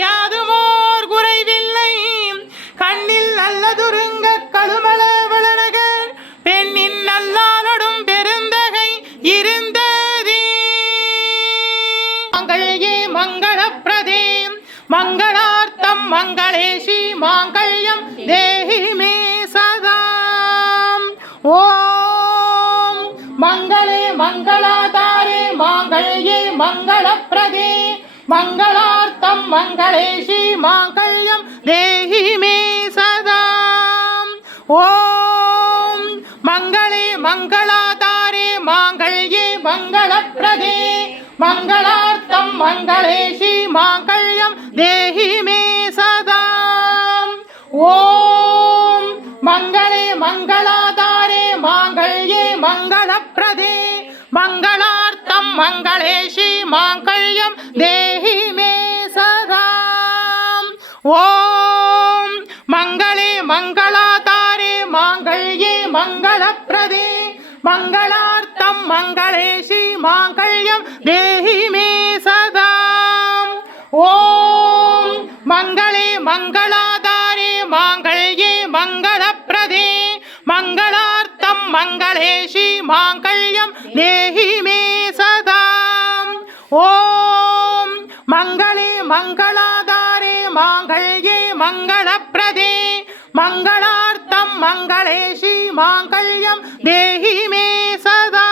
யாதுமோர் குறைவில்லை கண்ணில் நல்லதுருங்க கழுமல வளநகர் பெண்ணின் நல்லாலடும் பெருந்தகை இருந்ததே மங்களே மங்களப்பிரதே மங்களார்த்தம் மங்களேஷி மாங்கல்யம் தேஹி மே சதா ஓம் மங்களே மங்களாதாரே மாங்கல்யே மங்களப்பிரதே மங்களார்த்தம் மங்களேஷி மாங்கல்யம் தேஹி மே சதா ஓம் மங்களே மங்களாதாரே மாங்கல்யே மங்களப்பிரதே மங்களார்த்தம் மங்களேஷி மாங்கல்யம் தேஹி மே சதா ஓம் மங்களே மங்களாதாரே மாங்கல்யே மங்களப்பிரதே மங்களார்த்தம் மங்களேஷி மாங்கல்யம் தேஹி மே சதா ஓம் மங்களே மங்களாதாரே மாங்கல்யே மங்களப்பிரதே மங்களார்த்தம் மங்களேஷி மாங்கல்யம் தேஹி மே சதா ஓம் மங்களே மங்களாதாரே மாங்கல்யே மங்களப்பிரதே மங்களார்த்தம் மங்களேஷி மாங்கல்யம் தேஹி மே சதா ஓம் மங்களே மங்களாதாரே மாங்கல்யே மங்களப்பிரதே மங்களார்த்தம் மங்களேஷி மாங்கல்யம் தேஹி மே சதா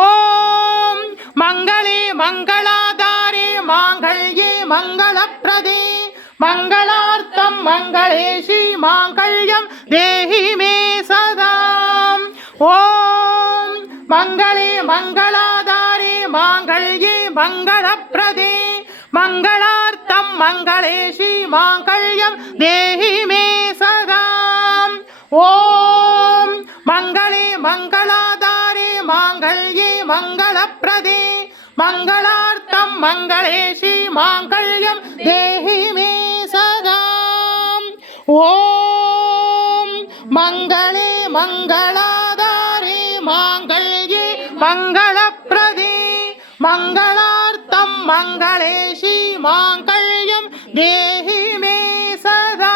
ஓம் மங்களே மங்களாதாரே மாங்கல்யே மங்களப்பிரதே மங்களார்த்தம் மங்களேஷி மாங்கல்யம் தேஹி மே சதா ஓம் மங்களே மங்களாதாரே மாங்கல்யே மங்களப்பிரதே மங்களார்த்தம் மங்களேஷி மாங்கல்யம் தேஹி மே சதா ஓம் மங்களே மங்களாதாரே மாங்கல்யே மங்களப்பிரதே மங்களார்த்தம் மங்களேஷி மாங்கல்யம் தேஹி மே சதா ஓம் மங்களே மங்களாதாரே மாங்கல்யே மங்களப்பிரதே மங்களார்த்தம் மங்களேஷி மாங்கல்யம் தேஹி மே சதா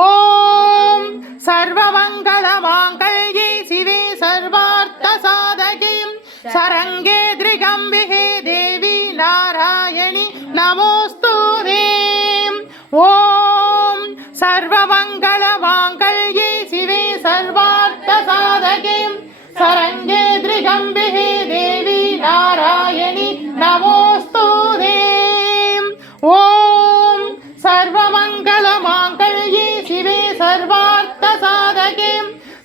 ஓம் சர்வமங்கள மாங்கல்யே சிவே சர்வார்த்த சாதகே சரங்கே திரிகம்பிகே தேவி நாராயணி நமோஸ்துதே ஓம் சர்வமங்கள மாங்கல்யே சிவே சர்வார்த்த சாதகே சரங்கே திரிகம்பிகே தேவி நாராயணி நமோஸ்துதே ஓம் சர்வமங்கள மாங்கல்யே சிவே சர்வார்த்த சாதகே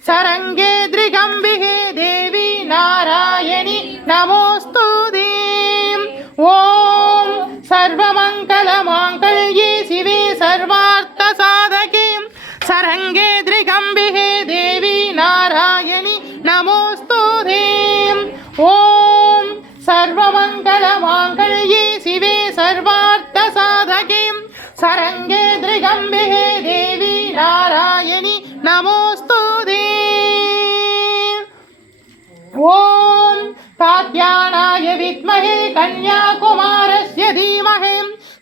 சரங்கே திரிகம்பிகே தேவி நாராயணி நமோஸ்துதே ஓம் சர்வமங்கள மாங்கல்யே சிவே சர்வார்த்த சாதகே சரங்கே திரிகம்பிகே தேவி நாராயணி நமோஸ்துதே ஓம் சர்வமங்கள மாங்கல்யே சிவே சர்வார்த்த சாதகே சரங்கே திரிகம்பிகே தேவி நாராயணி நமோஸ்துதே ஓம் காத்யாயனாய வித்மஹே கன்யாகுமாரஸ்ய தீமஹி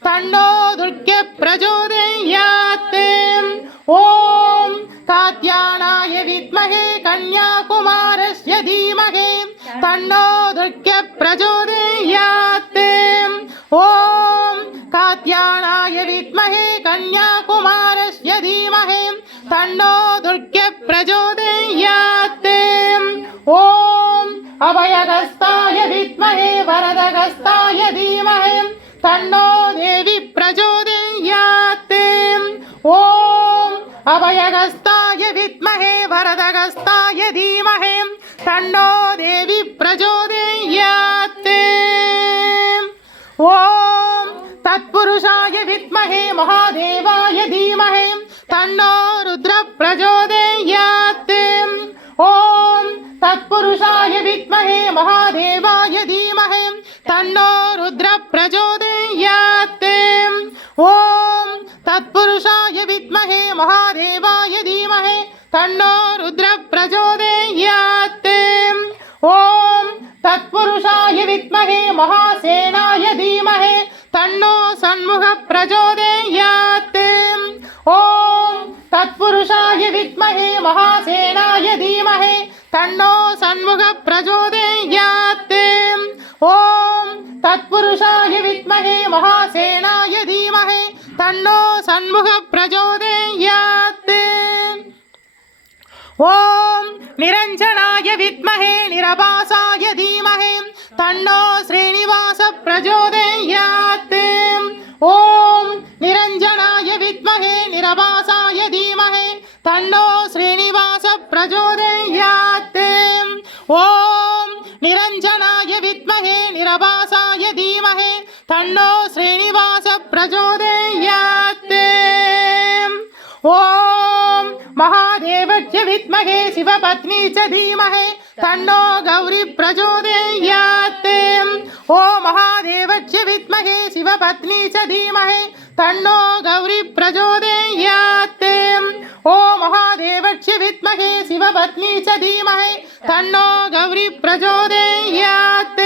தன்னோ துர்கே பிரச்சோதயாத் ஓம் காத்யாயனாய வித்மஹே கன்யாகுமாரஸ்ய தீமஹி தன்னோ துர்கே பிரச்சோதயாத் ஓம் காத்யாயனாய வித்மஹே கன்யாகுமாரஸ்ய தீமஹி தன்னோ துர்கே பிரச்சோதயாத் ஓம் அபயகஸ்தாய வித்மஹே வரதகஸ்தாய தீமஹி தன்னோ தேவி பிரச்சோதயாத் ஓம் அபயகஸ்தாய வித்மஹே வரதகஸ்தாய தீமஹி தன்னோ தேவி பிரச்சோதயாத் ஓம் தத்புருஷாய வித்மஹே மகாதேவாய தீமஹி தன்னோ ருத்ர பிரச்சோதயாத் ஓம் तत्पुरुषाय विद्महे महादेवाय धीमहि तन्नो रुद्र प्रचोदयात् ओम तत्पुरुषाय विद्महे महादेवाय धीमहि तन्नो रुद्र प्रचोदयात् ओम तत्पुरुषाय विद्महे महासेनाय धीमहि तन्नो षण्मुखः प्रचोदयात्। ॐ तत्पुरुषाय विद्महे महासेनाय धीमहि तन्नो षण्मुखः प्रचोदयात्। ॐ तत्पुरुषाय विद्महे महासेनाय धीमहि तन्नो षण्मुखः प्रचोदयात्। ॐ निरञ्जनाय विद्महे निरभासाय धीमहि तन्नो श्रीनिवासः प्रचोदयात्। ॐ निरञ्जनाय विद्महे निरभासाय धीमहि तन्नो श्रीनिवासः प्रचोदयात्। ॐ निरञ्जनाय विद्महे निरभासाय धीमहि तन्नो श्रीनिवासः प्रचोदयात्। ॐ महादेवस्य विद्महे शिवपत्नी च धीमहि तन्नो गौरी प्रचोदयात्। ॐ महादेवस्य विद्महे शिवपत्नी च धीमहि तन्नो गौरी प्रचोदयात्। ॐ महादेवस्य विद्महे शिवपत्नी च धीमहि तन्नो गौरी प्रचोदयात्।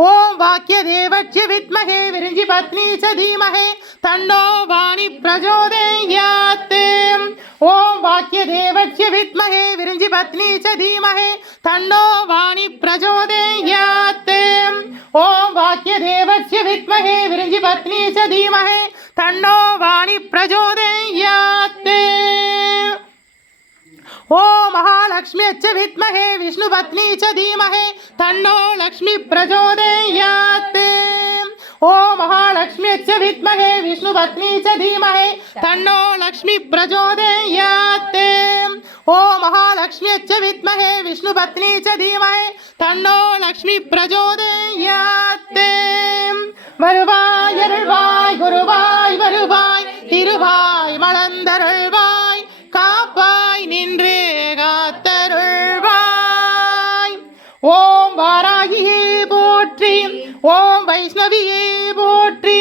ॐ वाक्यदेवस्य विद्महे विरञ्जिपत्नी च धीमहि तन्नो वाणी प्रचोदयात्। ॐ वाक्यदेवस्य विद्महे विरञ्जिपत्नी च धीमहि तन्नो वाणी प्रचोदयात्। ॐ वाक्यदेवस्य विद्महे विरञ्जिपत्नी च धीमहि तन्नो वाणी प्रचोदयात्। ॐ महालक्ष्म्यश्च विद्महे विष्णुपत्नी च धीमहि तन्नो लक्ष्मी प्रचोदयात्। ॐ महालक्ष्म्यश्च विद्महे विष्णुपत्नी च धीमहि तन्नो लक्ष्मी प्रचोदयात्। ॐ महालक्ष्म्यश्च विद्महे विष्णुपत्नी च धीमहि तन्नो लक्ष्मी प्रचोदयात्। வருவாய் அருள்வாய் குருவாய் வருவாய் திருவாய் மலர்ந்தருள்வாய் காப்பாய் நின்று காத்தருள்வாய்। ஓம் வாராகியே போற்றி, ஓம் வைஷ்ணவியே போற்றி,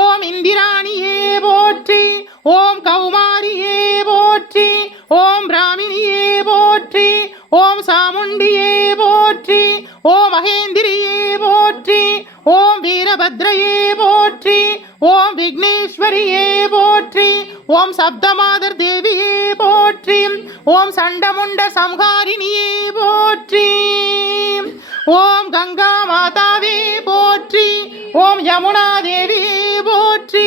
ஓம் இந்திராணியே போற்றி, ஓம் கௌமாரியே போற்றி, ஓம் பிராமினியே போற்றி, ஓம் சாமுண்டியே போற்றி, ஓம் மகேந்திரியே போற்றி, ஓம் வீரபத்ரையே போற்றி, ஓம் விக்னேஸ்வரியே போற்றி, ஓம் சப்தமாதர் தேவியே போற்றி, ஓம் சண்டமுண்ட சம்ஹாரிணியே போற்றி, ஓம் கங்கா மாதாவே போற்றி, ஓம் யமுனா தேவியே போற்றி,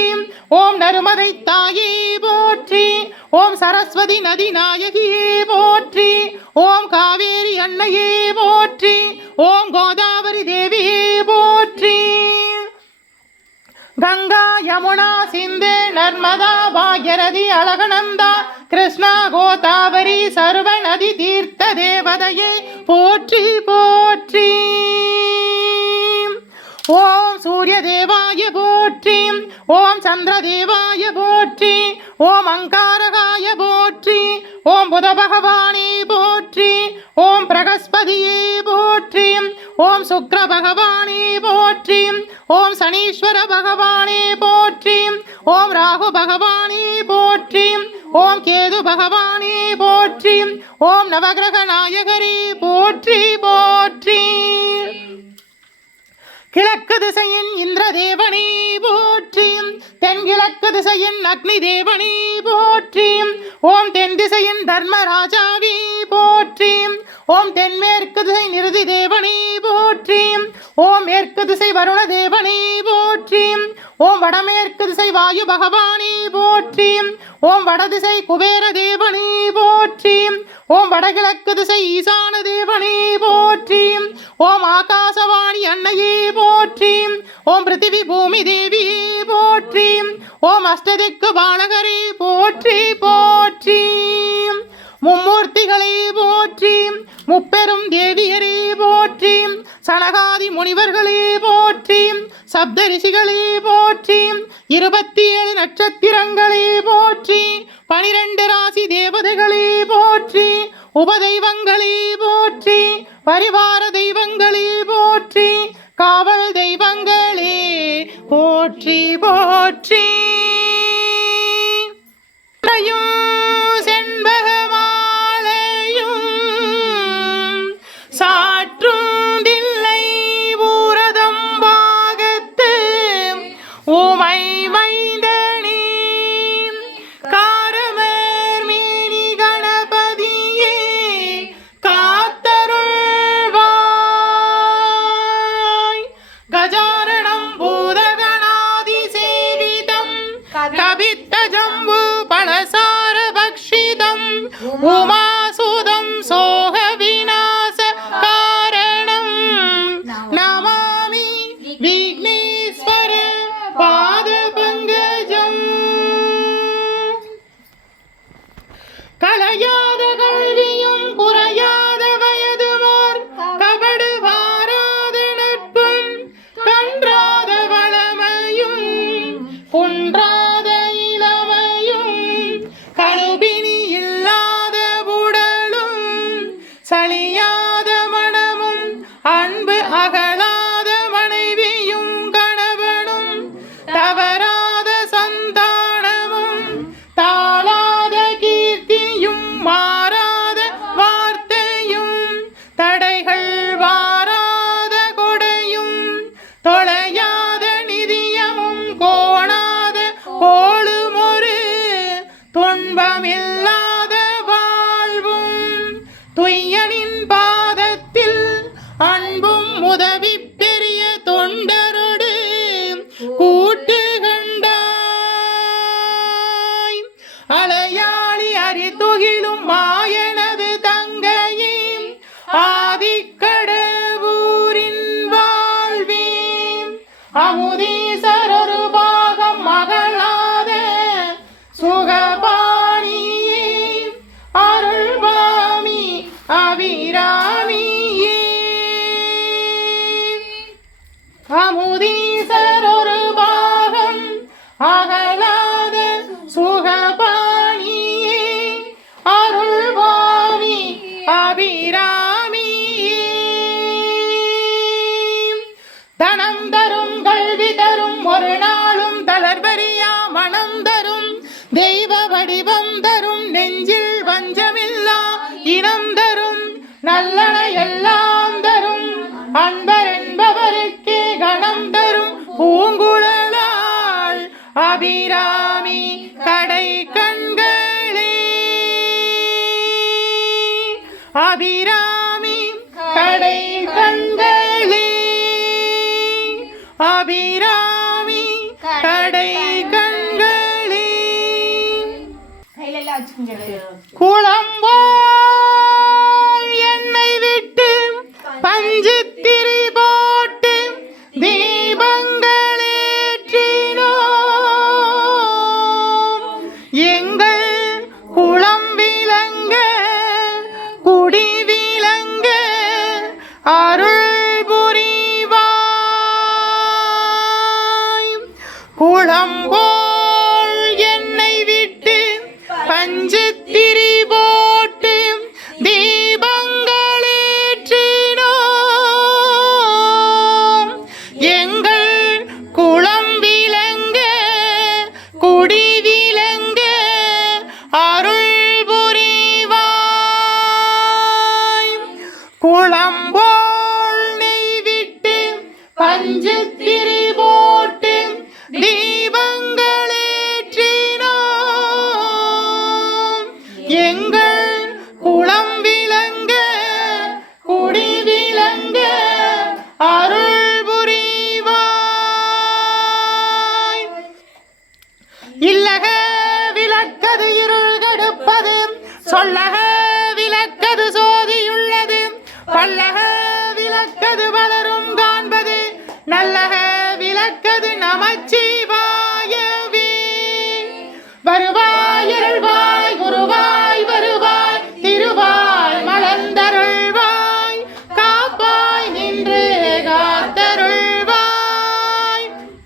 ஓம் நருமதை தாயே போற்றி, ஓம் சரஸ்வதி நதி நாயகியே போற்றி, ஓம் காவேரி அன்னையே போற்றி, ஓம் கோதாவரி தேவியே போற்றி। கங்கா யமுனா சிந்து நர்மதா பாகீரதி அழகநந்தா கிருஷ்ணா கோதாவரி சர்வ நதி தீர்த்த தேவதையே போற்றி போற்றி। ஓம் சூரிய தேவாய போற்றி, ஓம் சந்திர தேவாய போற்றி, ஓம் அங்காரகாய போற்றி, ஓம் புத பகவானே போற்றி, ஓம் பிரகஸ்பதியே போற்றி, ஓம் சுக்ர பகவானே போற்றி, ஓம் சனீஸ்வர பகவானே போற்றி, ஓம் ராகு பகவானே போற்றி, ஓம் கேது பகவானே போற்றி, ஓம் நவகிரக நாயகரே போற்றி போற்றி। கிழக்கு திசையின் இந்திர தேவனே போற்றி, தென்கிழக்கு திசையின் அக்னி தேவனே போற்றி, ஓம் தென் திசையின் தர்மராஜாவே போற்றி, ஓம் தென்மேற்கு திசை நிருதி தேவனே போற்றி, ஓம் மேற்கு திசை வருண தேவனே போற்றி, ஓம் வடமேற்கு திசை வாயு பகவானே போற்றி, ஓம் வடதிசை குபேர தேவனே போற்றி, ஓம் வடகிழக்கு திசை ஈசான தேவனே போற்றி, ஓம் ஆகாசவாணி அன்னையே போற்றி, ஓம் பிருத்திவி பூமி தேவியே போற்றி, ஓம் அஷ்டதிக்கு பாலகரே போற்றி போற்றி। மும்மூர்த்திகளே போற்றி, முப்பெரும் தேவியரே போற்றி, சனகாதி முனிவர்களே போற்றி, சப்த ரிஷிகளே போற்றி, 27 நட்சத்திரங்களே போற்றி, 12 ராசி தேவதைகளே போற்றி, உபதெய்வங்களே போற்றி, பரிவார தெய்வங்களே போற்றி, காவல் தெய்வங்களே போற்றி போற்றி। செண்பகமாலையும் சாற்றும் தில்லை ஊர தொண்டரோடு கூட்டு கண்டாய் அலையாளி அறிதுகிலும் மாயனது தங்கையே ஆதிக்கடவுரின் வாழ்வே அமுதீசர் ஒரு பாகம் மகளாத சுகபாணியே அருள்வாமி அபிராமியே அமுதீசர் ஒரு பாகம் அகலாத சுகபாணியே அருள்வாமி அபிராமியே தனம் தரும் கல்வி தரும் ஒரு நாளும் தளர்வரியா மனம் தரும் தெய்வ வடிவம் தரும் நெஞ்சில் வஞ்சமில்லா இனம் தரும் நல்லன எல்லாம் தரும் அன்பர் என்பவருக்கே கணம் தரும் பூங்குழலாள் அபிராமி கடை கண்களே அபிராமி கடை கண்களே அபிராமி கடை கண்களே குளம்போல் என்னை விட்டு பஞ்சுத்திரி போட்டு தீபங்களேற்றினோம் எங்கள் குளம் விளங்க குடி விளங்க அருள் புரிவாய் குளம்போல் என்னை விட்டு பஞ்சுத்திரி போட்டு தீபங்களேற்றினோம் எங்கள் குளம் விளங்க குடி விளங்க அருள் புரிவாய் குளம்போல் நெய் விட்டு பஞ்சுத்திரி போட்டு தீபங்களேற்றினோம் எங்கள் குளம் விளங்க குடி விளங்க அருள் புரிவாய் இல்லக விளக்கது இருள் கடுப்பது சொல்லக விளக்கது சோதியுள்ளது பல்லக விளக்கது வளரும் காண்பது நல்லக விளக்கது நமச்சிவாயவே வருவாய் அருள்வாய் குருவாய் வருவாய் திருவாய் மலர்ந்தருள்வாய் காப்பாய் நின்று காத்தருள்வாய்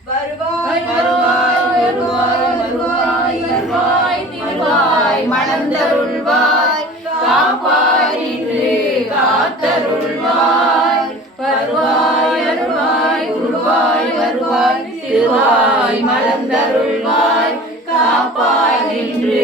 வருவாய் வருவாய் வருவாய் வருவாய் வருவாய் திருவாய் மலர்ந்தருள்வாய் காப்பாய் நின்று காத்தருள்வாய் வருவாய் அருள்வாய் குருவாய் வருவாய் திருவாய் மலர்ந்தருள்வாய் காப்பாய் நின்று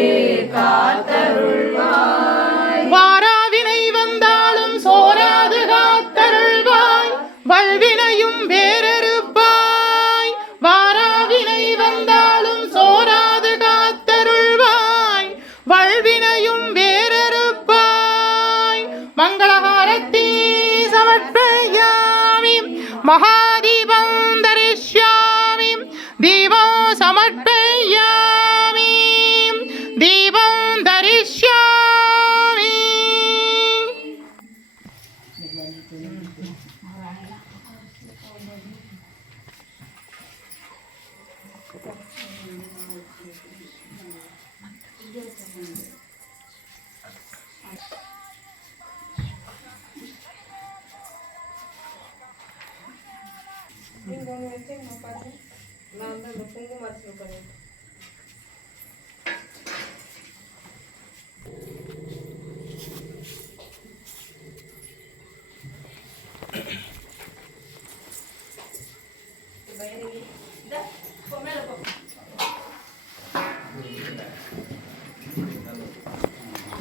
காத்தருள்வாய் வாராவினை வந்தாலும் சோராது காத்தருள்வாய் வல்வினையும் வேறறுப்பாய் வாராவினை வந்தாலும் சோராது காத்தருள்வாய் வல்வினையும் வேறறுப்பாய் மங்களஹாரத்தி சமர்ப்பயாமி மகாதீபம் தரிஷ்யாமி தீபம் சமர்ப்பயாமி தீபம் தரிஷ்யாமி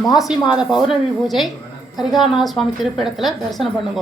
மாசி மாத பௌர்ணமி பூஜை ஹரிகாநாத சுவாமி திருப்பிடத்தில் தரிசனம் பண்ணுங்க.